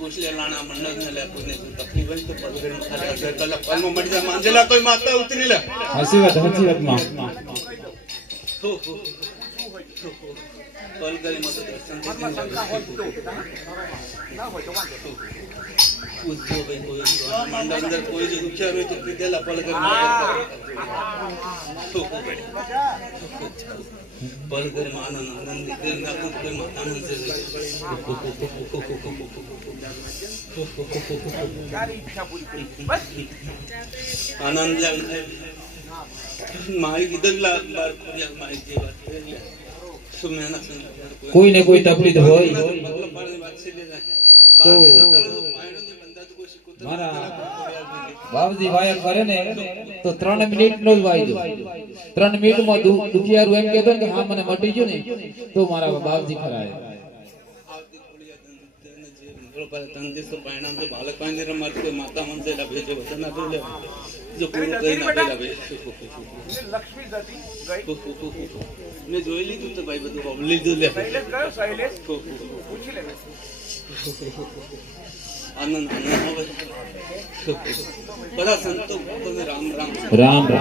પૂછ લે લાણા મંડળ ને લે કોઈને તકલીફ હોય તો પલગર માં ખાલી અસર કલા પલમાં મળી જાય માંજેલા કોઈ માતા ઉતરી લે હાસી વાત માં પલગરી માં તો દર્શન પૂછજો ભાઈ કોઈ મંડળ અંદર કોઈ જો દુખ્યા હોય તો કીધેલા પલગર માં પલગર માં આનંદ દિલ ના કોઈ માતા મંજે આનંદ મારી કીધેલા બાર ખોડિયા મારી જે વાત સુમેના કોઈ ને કોઈ તકલીફ હોય તો મારા બાપજી વાયર કરે ને તો 3 મિનિટ નો જ વાયદો 3 મિનિટ માં દુખિયારું એમ કહેતો ને કે હા મને મટી ગયું ને તો મારા બાપજી ખરાય તંદિસો પાયણા તો બાલક પાંજે રમાત કોઈ માતા મનસે લાભે છે વચન આપે લે જો પૂરું કઈ ના લાભે લક્ષ્મી ગતિ ગઈ મેં જોઈ લીધું તો ભાઈ બધું હોમ લીધું લે શૈલેશ કયો શૈલેશ પૂછી લે આનંદ આનંદ હવે બધા સંતો તમે રામ રામ રામ રામ